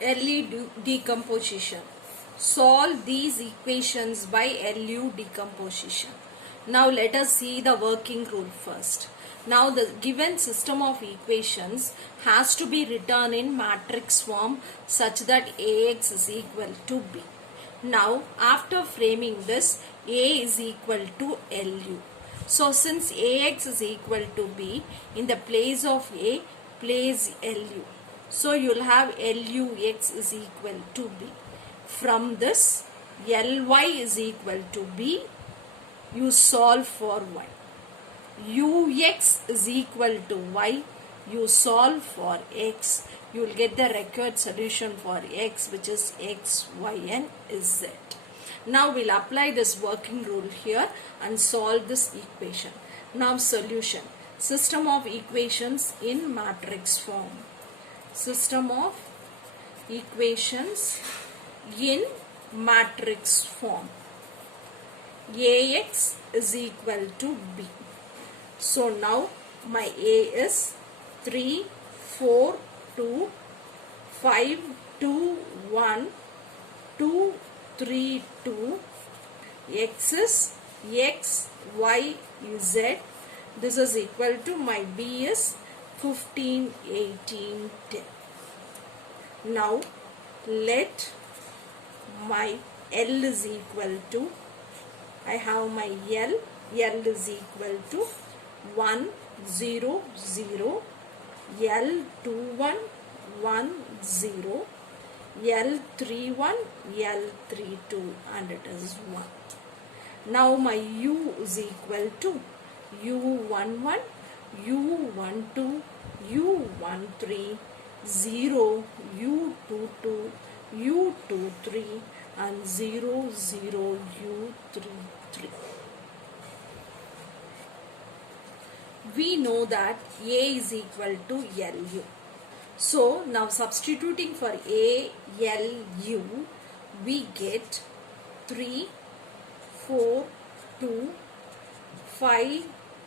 LU decomposition. Solve these equations by LU decomposition. Now let us see the working rule first. Now the given system of equations has to be written in matrix form such that AX is equal to B. Now after framing this, A is equal to LU. So since AX is equal to B, in the place of A, place LU. So you will have LUX is equal to B. From this, LY is equal to B. You solve for Y. UX is equal to Y. You solve for X. You will get the required solution for X, which is X, Y and Z. Now we will apply this working rule here and solve this equation. Now solution. System of equations in matrix form. System of equations in matrix form. AX is equal to B. So now my A is 3, 4, 2, 5, 2, 1, 2, 3, 2. X is X, Y, Z. This is equal to my B is 15, 18, 10. Now let my L is equal to, I have my L is equal to 1, 0, 0, L21, 1, 0, L31, L32 and it is 1. Now my U is equal to U11, U12, U13, 0, U22, U23 and 0, 0, U33. We know that A is equal to LU. So now substituting for A, LU, we get 3, 4, 2, 5,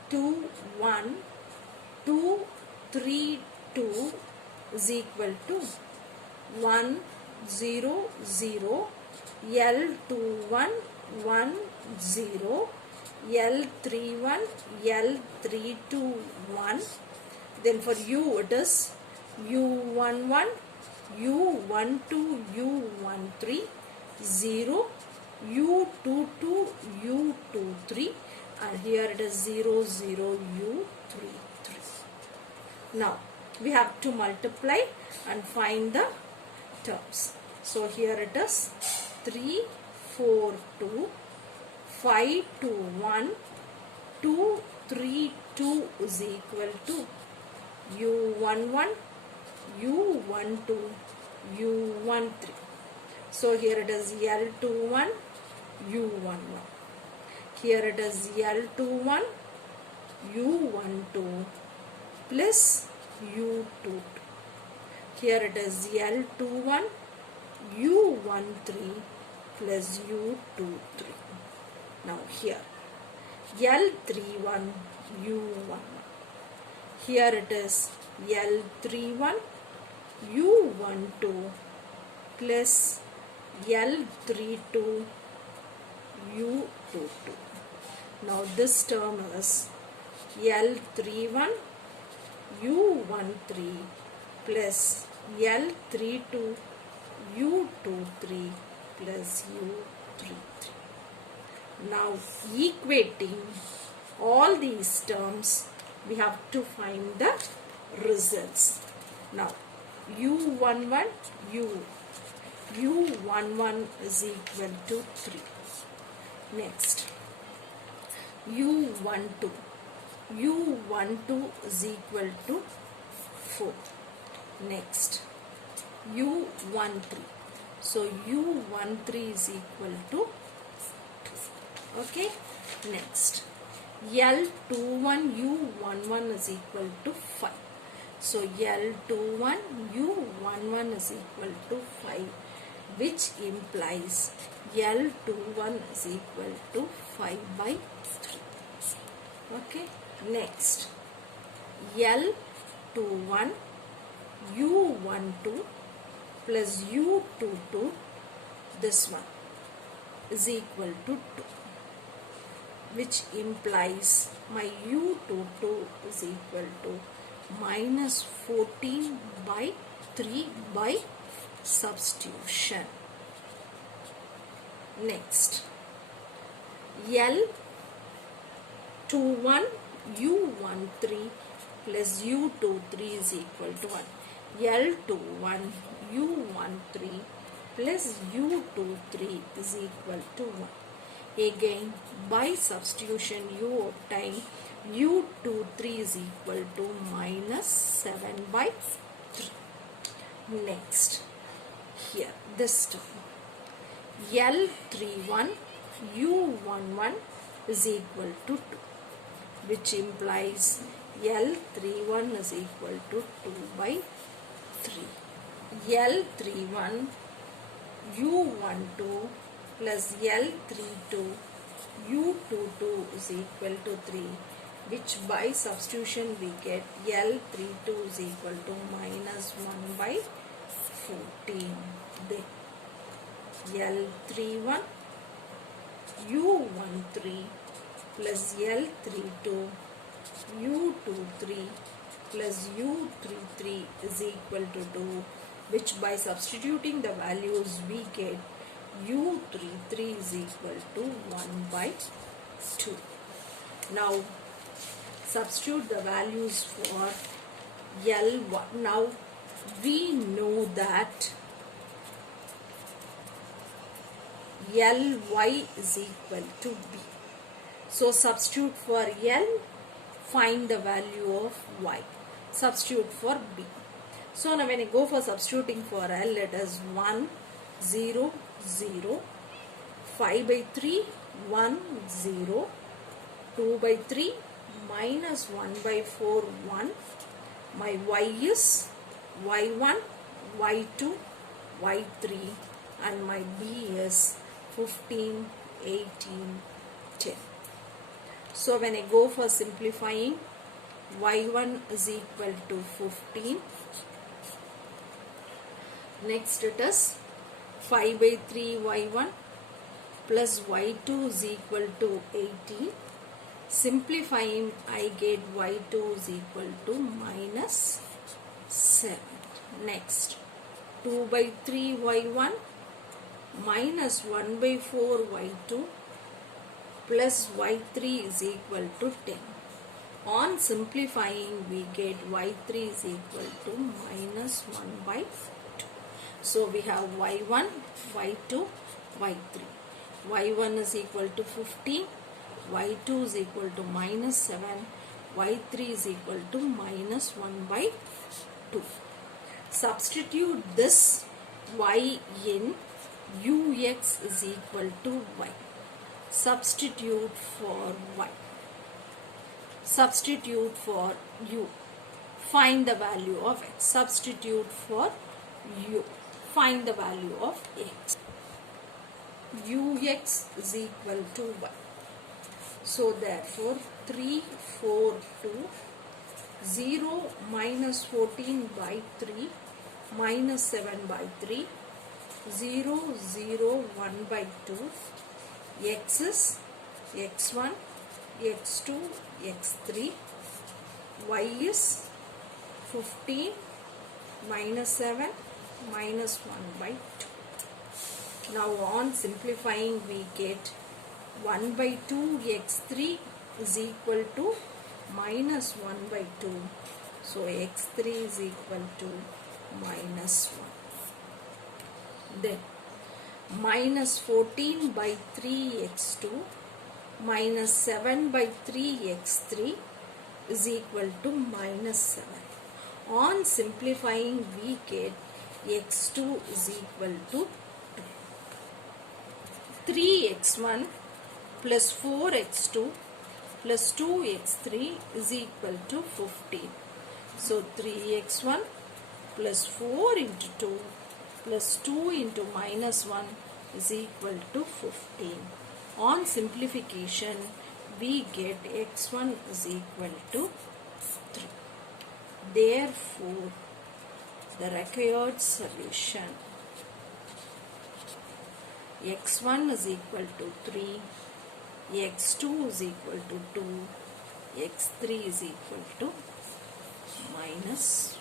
2, 1, 2, 3, 2 is equal to 1, 0, 0, L21, 1, 0, L31, L32, 1. Then for U it is U11, U12, U13, 0, U22, U23 and here it is 0, 0, U33. Now we have to multiply and find the terms. So here it is 3, 4, 2, 5, 2, 1, 2, 3, 2 is equal to U11, U12, U13. So here it is L21, U11. Here it is L21, U12 plus U22. Here it is L21, U13 plus U23. Now here L31, U11. Here it is L31, U12 plus L32, U22. Now this term is L31, U13 plus L32, U23 plus U33. Now equating all these terms, we have to find the results. Now U11 is equal to 3. Next U12 is equal to 4. Next U13. So U13 is equal to 2. Okay. Next L21 U11 is equal to 5. So L21 U11 is equal to 5, which implies L21 is equal to 5 by 3. Okay. Next L21 U12 plus u22, this one is equal to 2, which implies my u22 is equal to minus 14 by 3 by substitution. Next, L21 u13 plus u23 is equal to 1. L21 u13 plus u23 is equal to 1. Again, by substitution you obtain u23 is equal to minus 7 by 3. Next, here this term L31 u11 is equal to 2, which implies L31 is equal to 2 by 3. L31 u12 plus L32 u22 is equal to 3, which by substitution we get L32 is equal to minus 1 by 14. Then L31 u13 plus L32 u23 plus u33 is equal to 2, which by substituting the values we get u33 is equal to 1 by 2. Now substitute the values for L1. Now we know that Ly is equal to B. So substitute for L, find the value of Y. Substitute for B. So now when I go for substituting for L, it is 1, 0, 0, 5 by 3, 1, 0, 2 by 3, minus 1 by 4, 1. My Y is Y1, Y2, Y3, and my B is 15, 18, 10. So when I go for simplifying, y1 is equal to 15. Next it is 5 by 3 y1 plus y2 is equal to 18. Simplifying, I get y2 is equal to minus 7. Next, 2 by 3 y1 minus 1 by 4 y2 plus y3 is equal to 10. On simplifying, we get y3 is equal to minus 1 by 2. So we have y1, y2, y3. y1 is equal to 15, y2 is equal to minus 7, y3 is equal to minus 1 by 2. Substitute this y in ux is equal to y. Substitute for y. Substitute for u. Find the value of x. Substitute for u. Find the value of x. ux is equal to y. So therefore 3, 4, 2, 0 minus 14 by 3 minus 7 by 3, 0, 0, 1 by 2, x is x1, x2, x3, y is 15 minus 7 minus 1 by 2. Now on simplifying, we get 1 by 2 x3 is equal to minus 1 by 2. So x3 is equal to minus 1. Then minus 14 by 3 x2 minus 7 by 3 x3 is equal to minus 7. On simplifying, we get x2 is equal to 2. 3x1 plus 4x2 plus 2x3 is equal to 15. So 3x1 plus 4 into 2 plus 2 into minus 1 is equal to 15. On simplification, we get x1 is equal to 3. Therefore, the required solution. x1 is equal to 3, x2 is equal to 2, x3 is equal to -1.